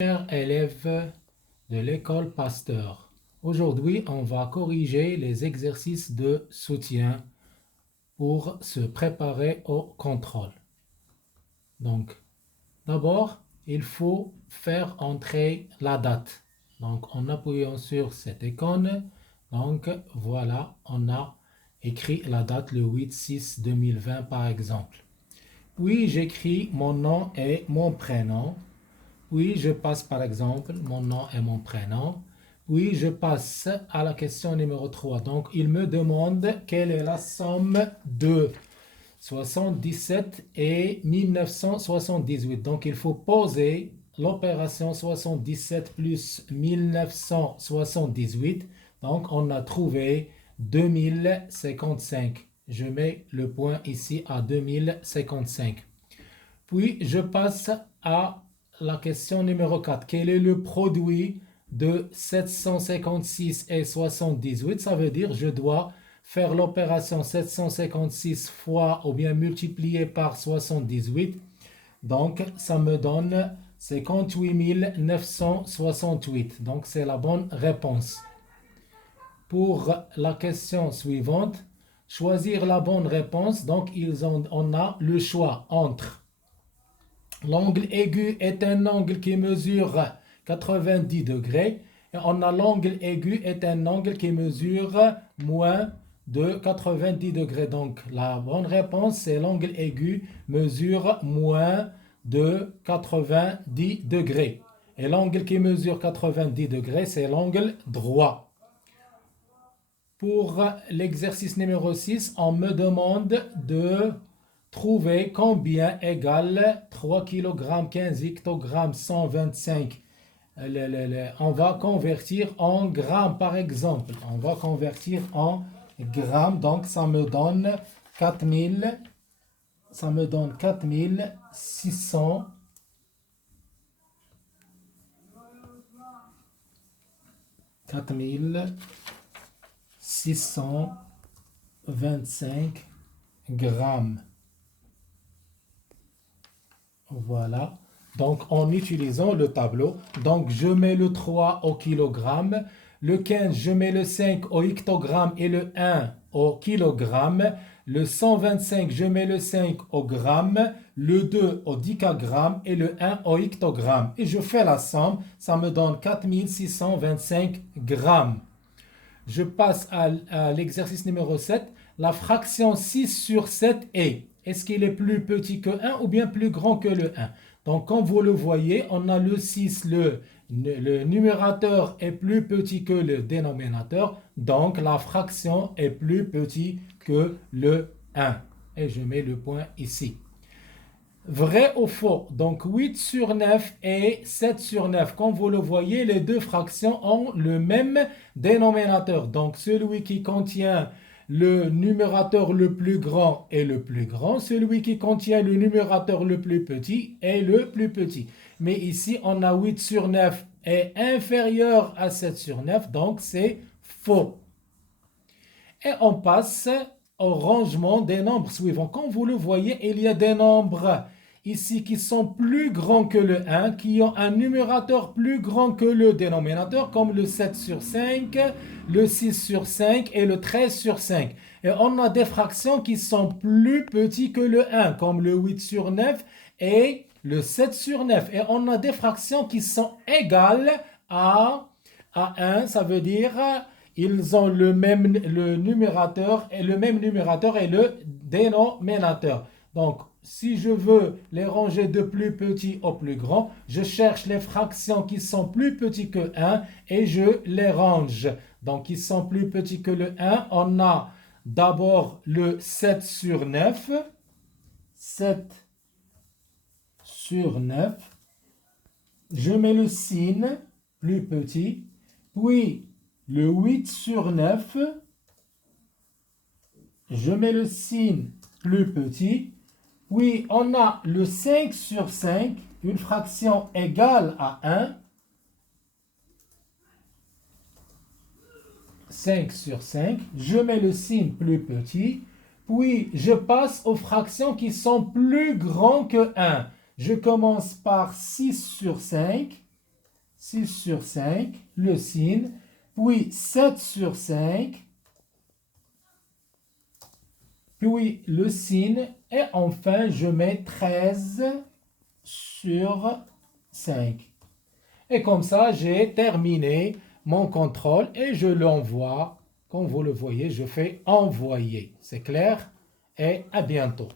Chers élèves de l'école Pasteur, aujourd'hui on va corriger les exercices de soutien pour se préparer au contrôle. Donc, d'abord, il faut faire entrer la date. Donc, en appuyant sur cette icône, donc voilà, on a écrit la date le 8/6/2020 par exemple. Puis j'écris mon nom et mon prénom. Puis je passe par exemple mon nom et mon prénom. Puis je passe à la question numéro 3. Donc il me demande quelle est la somme de 77 et 1978. Donc il faut poser l'opération 77 plus 1978. Donc on a trouvé 2055. Je mets le point ici à 2055. Puis je passe à la question numéro 4. Quel est le produit de 756 et 78? Ça veut dire je dois faire l'opération 756 fois ou bien multiplier par 78. Donc ça me donne 58 968. Donc c'est la bonne réponse. Pour la question suivante, choisir la bonne réponse. Donc on a le choix entre l'angle aigu est un angle qui mesure 90 degrés. Et on a l'angle aigu est un angle qui mesure moins de 90 degrés. Donc la bonne réponse c'est l'angle aigu mesure moins de 90 degrés. Et l'angle qui mesure 90 degrés c'est l'angle droit. Pour l'exercice numéro 6, on me demande de trouver combien égale 3 kg 15 hectogrammes 125. On va convertir en grammes par exemple. On va convertir en grammes. Donc ça me donne 4600. 4625 grammes. Voilà. Donc, en utilisant le tableau, donc je mets le 3 au kilogramme, le 15, je mets le 5 au hectogramme et le 1 au kilogramme, le 125, je mets le 5 au gramme, le 2 au décagramme et le 1 au hectogramme. Et je fais la somme, ça me donne 4625 grammes. Je passe à l'exercice numéro 7. La fraction 6 sur 7 est-ce qu'il est plus petit que 1 ou bien plus grand que le 1? Donc, comme vous le voyez, on a le 6, le numérateur est plus petit que le dénominateur. Donc, la fraction est plus petit que le 1. Et je mets le point ici. Vrai ou faux? Donc 8 sur 9 et 7 sur 9. Comme vous le voyez, les deux fractions ont le même dénominateur. Donc celui qui contient le numérateur le plus grand est le plus grand. Celui qui contient le numérateur le plus petit est le plus petit. Mais ici, on a 8 sur 9 est inférieur à 7 sur 9. Donc c'est faux. Et on passe au rangement des nombres suivants. Comme vous le voyez, il y a des nombres ici qui sont plus grands que le 1, qui ont un numérateur plus grand que le dénominateur, comme le 7 sur 5, le 6 sur 5 et le 13 sur 5. Et on a des fractions qui sont plus petits que le 1, comme le 8 sur 9 et le 7 sur 9. Et on a des fractions qui sont égales à 1, ça veut dire ils ont le numérateur et le dénominateur. Donc, si je veux les ranger de plus petit au plus grand, je cherche les fractions qui sont plus petits que 1 et je les range. Donc, ils sont plus petits que le 1. On a d'abord le 7 sur 9. 7 sur 9. Je mets le signe plus petit. Puis, le 8 sur 9. Je mets le signe plus petit. Puis, on a le 5 sur 5, une fraction égale à 1. 5 sur 5. Je mets le signe plus petit. Puis, je passe aux fractions qui sont plus grandes que 1. Je commence par 6 sur 5. 6 sur 5, le signe, puis 7 sur 5, puis le signe, et enfin je mets 13 sur 5. Et comme ça, j'ai terminé mon contrôle et je l'envoie. Comme vous le voyez, je fais envoyer. C'est clair? Et à bientôt.